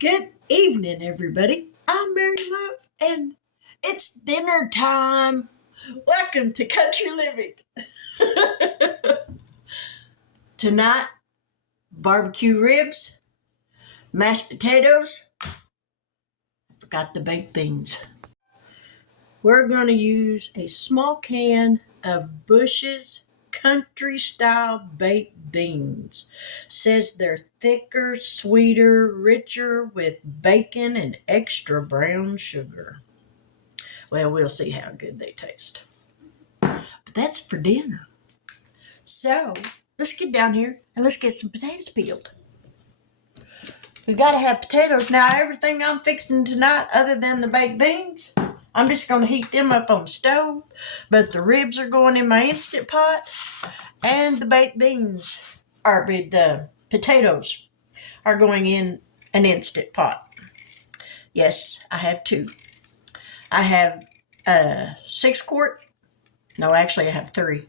Good evening, everybody. I'm Mary Love, and it's dinner time. Welcome to Country Living. Tonight, barbecue ribs, mashed potatoes. I forgot the baked beans. We're going to use a small can of Bush's country style baked beans. Says they're thicker, sweeter, richer with bacon and extra brown sugar. Well, we'll see how good they taste. But that's for dinner. So let's get down here and let's get some potatoes peeled. We've got to have potatoes. Now, everything I'm fixing tonight, other than the baked beans, I'm just going to heat them up on the stove. But the ribs are going in my Instant Pot, and the baked beans, or the potatoes, are going in an Instant Pot. Yes, I have two. I have 6 quart. No, actually, I have 3.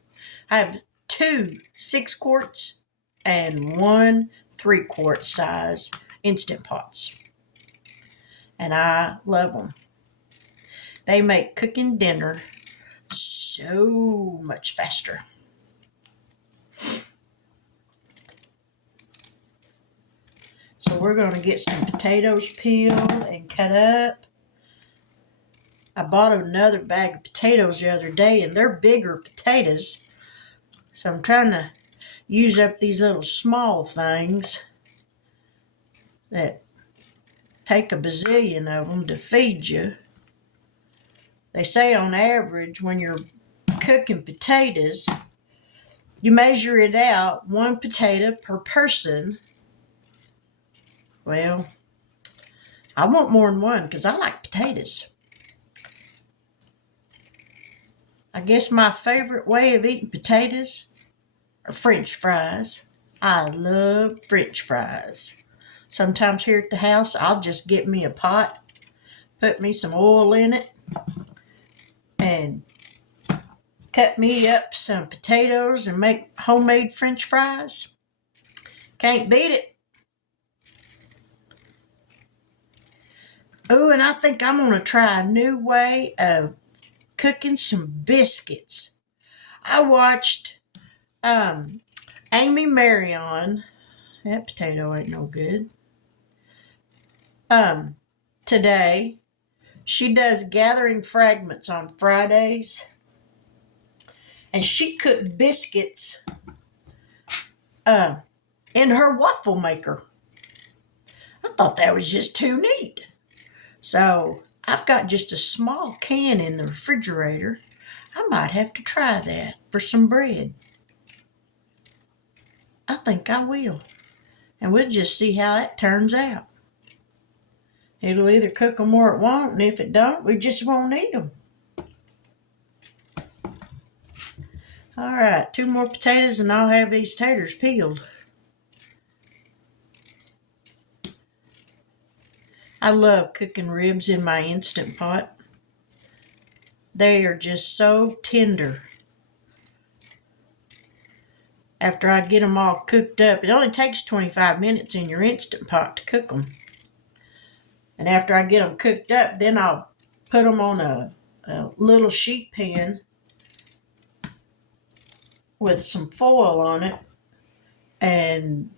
I have 2 6 quarts and 1 3-quart size Instant Pots. And I love them. They make cooking dinner so much faster. So we're going to get some potatoes peeled and cut up. I bought another bag of potatoes the other day, and they're bigger potatoes. So I'm trying to use up these little small things that take a bazillion of them to feed you. They say on average when you're cooking potatoes, you measure it out 1 potato per person. Well, I want more than 1 because I like potatoes. I guess my favorite way of eating potatoes are French fries. I love French fries. Sometimes here at the house, I'll just get me a pot, put me some oil in it, and cut me up some potatoes and make homemade French fries. Can't beat it. Oh, and I think I'm going to try a new way of cooking some biscuits. I watched Amy Marion. That potato ain't no good. Today, she does Gathering Fragments on Fridays. And she cooked biscuits in her waffle maker. I thought that was just too neat. So I've got just a small can in the refrigerator. I might have to try that for some bread. I think I will. And we'll just see how that turns out. It'll either cook them or it won't, and if it don't, we just won't eat them. All right, 2 more potatoes and I'll have these taters peeled. I love cooking ribs in my Instant Pot. They are just so tender. After I get them all cooked up, it only takes 25 minutes in your Instant Pot to cook them. And after I get them cooked up, then I'll put them on a little sheet pan with some foil on it and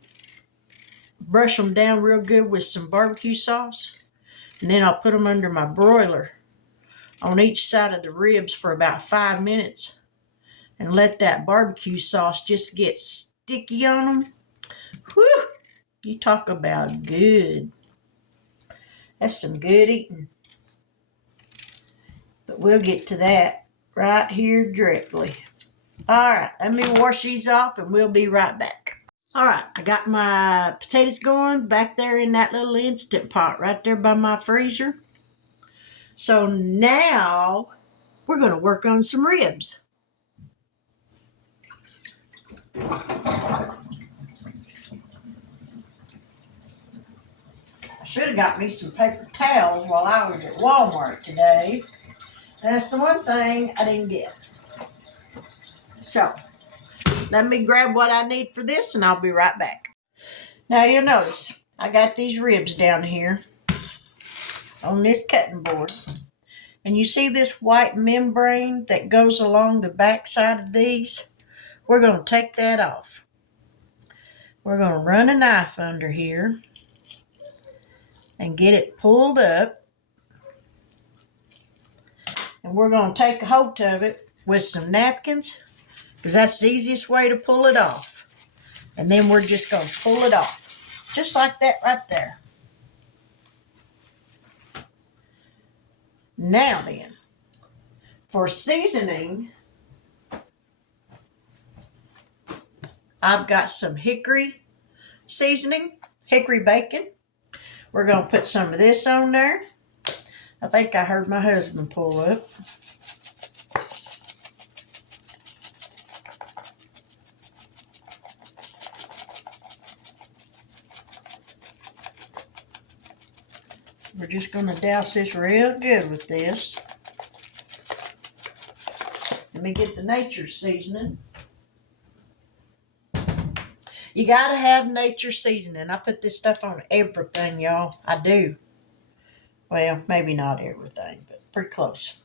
brush them down real good with some barbecue sauce. And then I'll put them under my broiler on each side of the ribs for about 5 minutes and let that barbecue sauce just get sticky on them. Whew! You talk about good. That's some good eating. But we'll get to that right here directly. All right, let me wash these off and we'll be right back. All right, I got my potatoes going back there in that little Instant Pot right there by my freezer. So now we're going to work on some ribs. I should have got me some paper towels while I was at Walmart today. That's the one thing I didn't get. So let me grab what I need for this and I'll be right back. Now you'll notice I got these ribs down here on this cutting board. And you see this white membrane that goes along the back side of these? We're going to take that off. We're going to run a knife under here and get it pulled up. And we're going to take a hold of it with some napkins, because that's the easiest way to pull it off. And then we're just going to pull it off, just like that right there. Now then, for seasoning, I've got some hickory seasoning, hickory bacon. We're going to put some of this on there. I think I heard my husband pull up. We're just going to douse this real good with this. Let me get the nature seasoning. You got to have nature seasoning. I put this stuff on everything, y'all. I do. Well, maybe not everything, but pretty close.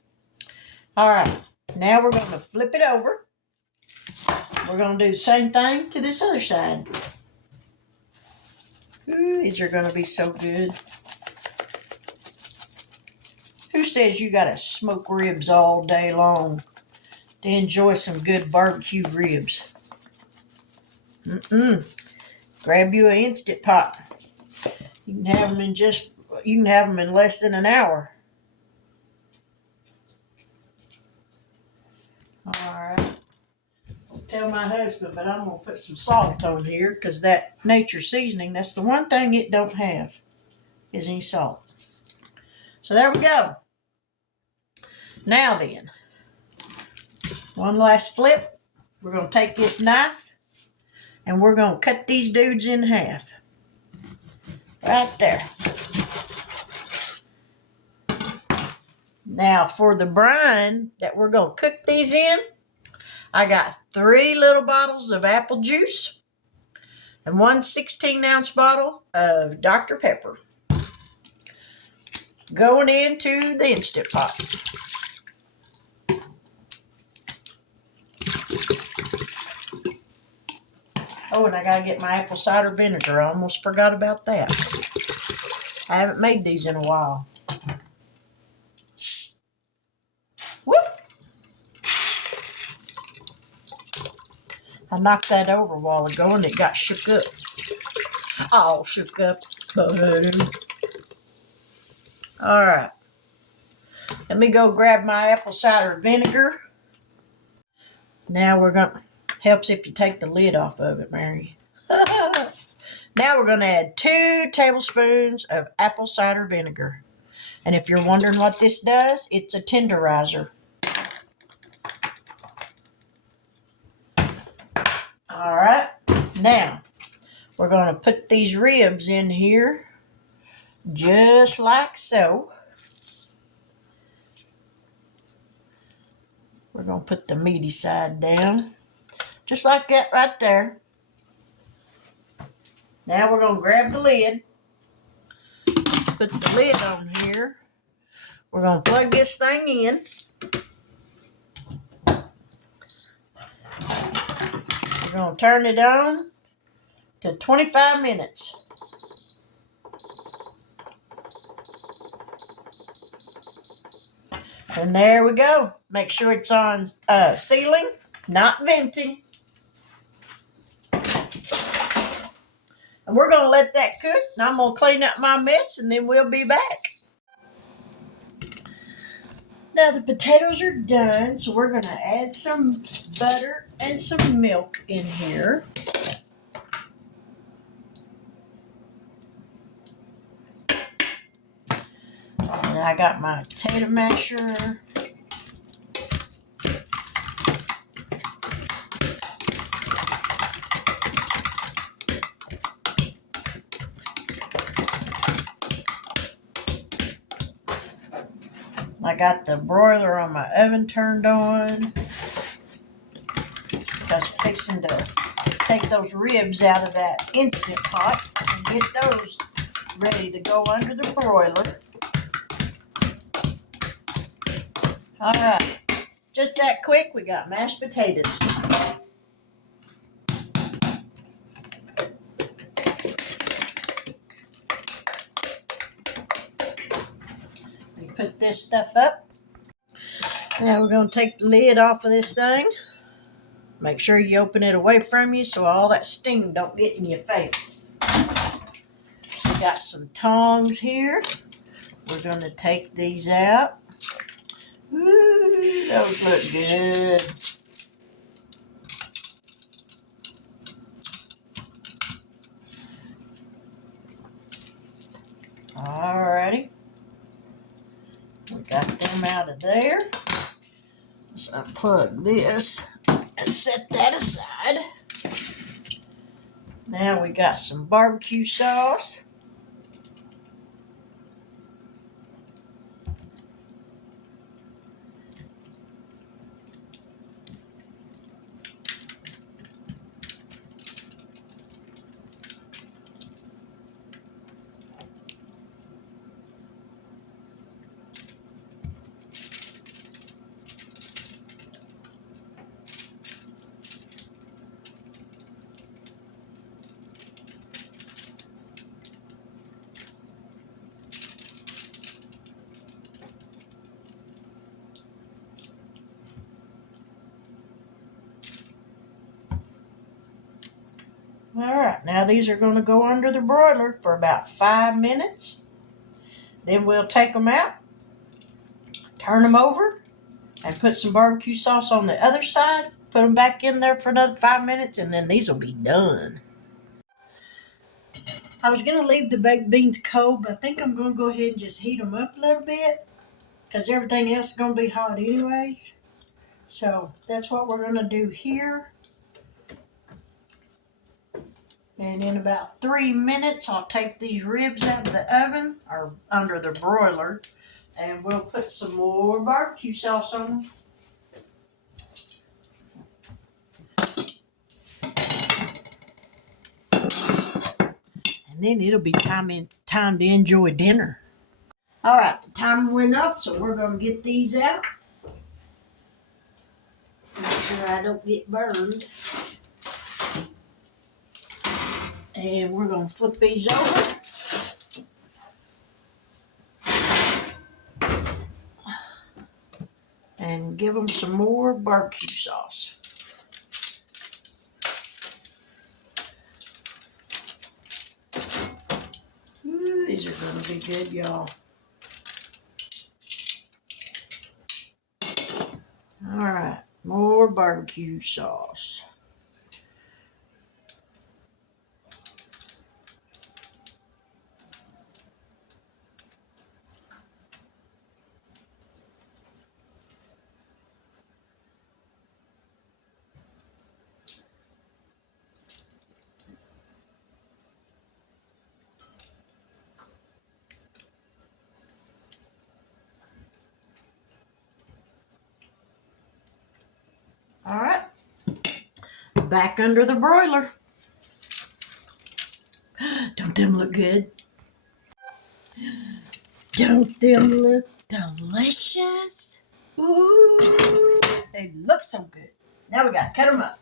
All right. Now we're going to flip it over. We're going to do the same thing to this other side. Ooh, these are going to be so good. Who says you got to smoke ribs all day long to enjoy some good barbecue ribs? Grab you an Instant Pot. You can have them in less than an hour. All right. I'll tell my husband, but I'm gonna put some salt on here because that nature seasoning, that's the one thing it don't have, is any salt. So there we go. Now then, one last flip. We're gonna take this knife and we're gonna cut these dudes in half. Right there. Now for the brine that we're going to cook these in, I got 3 little bottles of apple juice and 1 16-ounce bottle of Dr. Pepper going into the Instant Pot. Oh, and I got to get my apple cider vinegar. I almost forgot about that. I haven't made these in a while. Whoop! I knocked that over a while ago and it got shook up. All shook up. Alright. Let me go grab my apple cider vinegar. Now we're going to... Helps if you take the lid off of it, Mary. Now we're going to add 2 tablespoons of apple cider vinegar. And if you're wondering what this does, it's a tenderizer. Alright, now we're going to put these ribs in here just like so. We're going to put the meaty side down just like that right there. Now we're going to grab the lid, put the lid on here. We're going to plug this thing in. We're going to turn it on to 25 minutes. And there we go. Make sure it's on sealing, not venting. And we're going to let that cook. And I'm going to clean up my mess and then we'll be back. Now the potatoes are done. So we're going to add some butter and some milk in here. And I got my potato masher. I got the broiler on my oven turned on. Just fixing to take those ribs out of that Instant Pot and get those ready to go under the broiler. All right, just that quick, we got mashed potatoes. We put this stuff up. Now we're going to take the lid off of this thing. Make sure you open it away from you so all that steam don't get in your face. We got some tongs here. We're going to take these out. Ooh, those look good. Alrighty. We got them out of there. Let's unplug this and set that aside. Now we got some barbecue sauce. Alright, now these are going to go under the broiler for about 5 minutes. Then we'll take them out, turn them over, and put some barbecue sauce on the other side. Put them back in there for another 5 minutes, and then these will be done. I was going to leave the baked beans cold, but I think I'm going to go ahead and just heat them up a little bit because everything else is going to be hot anyways. So that's what we're going to do here. And in about 3 minutes, I'll take these ribs out of the oven or under the broiler, and we'll put some more barbecue sauce on them. And then it'll be time to enjoy dinner. All right, the timer went up, so we're going to get these out. Make sure I don't get burned. And we're going to flip these over. And give them some more barbecue sauce. Ooh, these are going to be good, y'all. All right, more barbecue sauce. All right, back under the broiler. Don't them look good? Don't them look delicious? Ooh, they look so good. Now we gotta cut them up.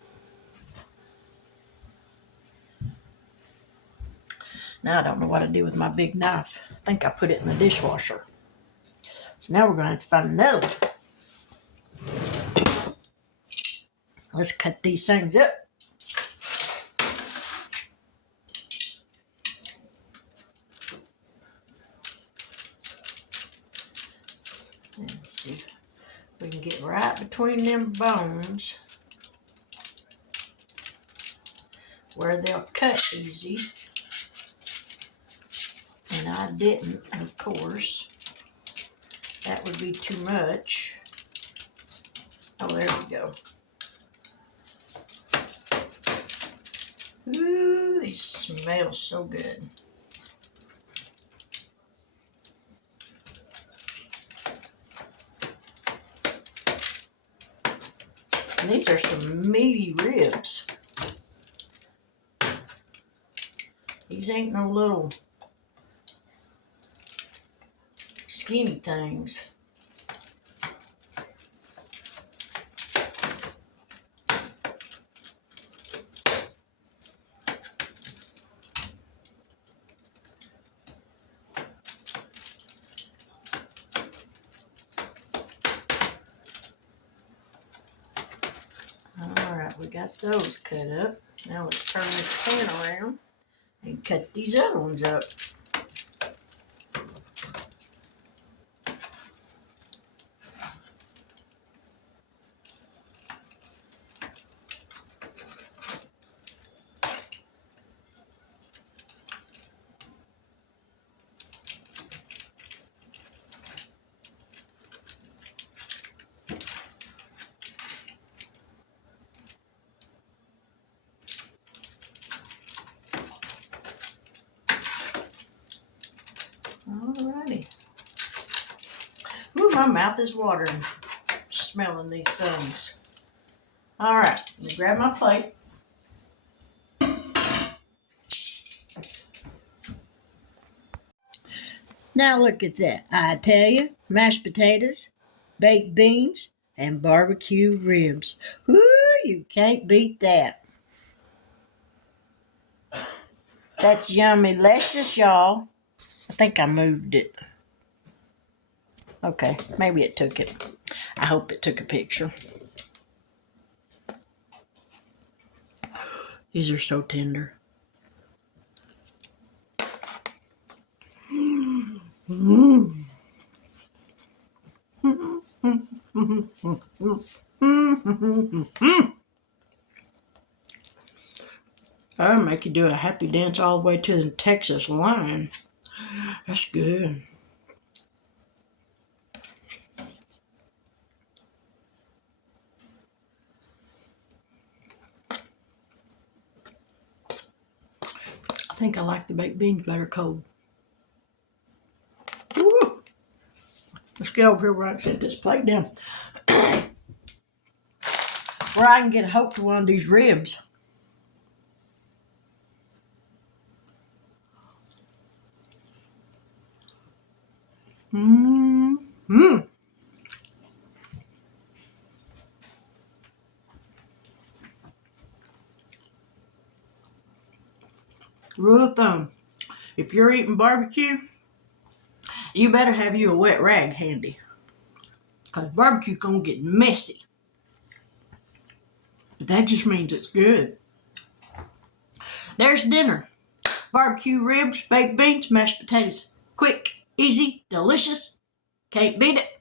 Now I don't know what to do with my big knife. I think I put it in the dishwasher. So now we're gonna have to find another one. Let's cut these things up. Let's see if we can get right between them bones where they'll cut easy. And I didn't, of course. That would be too much. Oh, there we go. Ooh, these smell so good. And these are some meaty ribs. These ain't no little skinny things. All right, we got those cut up. Now let's turn this pan around and cut these other ones up. Alrighty. Ooh, my mouth is watering smelling these things. Alright, let me grab my plate. Now look at that. I tell you, mashed potatoes, baked beans, and barbecue ribs. Woo, you can't beat that. That's yummy delicious, y'all. I think I moved it. Okay, maybe it took it. I hope it took a picture. These are so tender. Mm. That'll make you do a happy dance all the way to the Texas line. That's good. I think I like the baked beans better cold. Woo. Let's get over here where I can set this plate down. Where I can get a hope for one of these ribs. Mm-hmm. Rule of thumb, if you're eating barbecue, you better have you a wet rag handy. Because barbecue gonna get messy. But that just means it's good. There's dinner. Barbecue ribs, baked beans, mashed potatoes. Quick, easy, delicious. Can't beat it.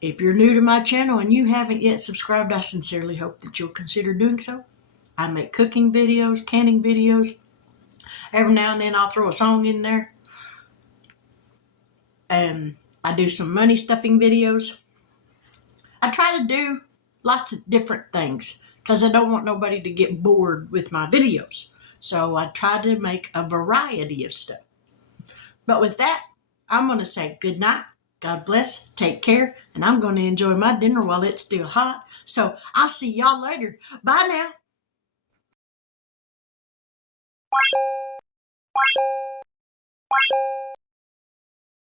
If you're new to my channel and you haven't yet subscribed, I sincerely hope that you'll consider doing so. I make cooking videos, canning videos. Every now and then I'll throw a song in there. And I do some money stuffing videos. I try to do lots of different things because I don't want nobody to get bored with my videos. So I try to make a variety of stuff. But with that, I'm going to say good night. God bless. Take care. And I'm going to enjoy my dinner while it's still hot. So I'll see y'all later. Bye now.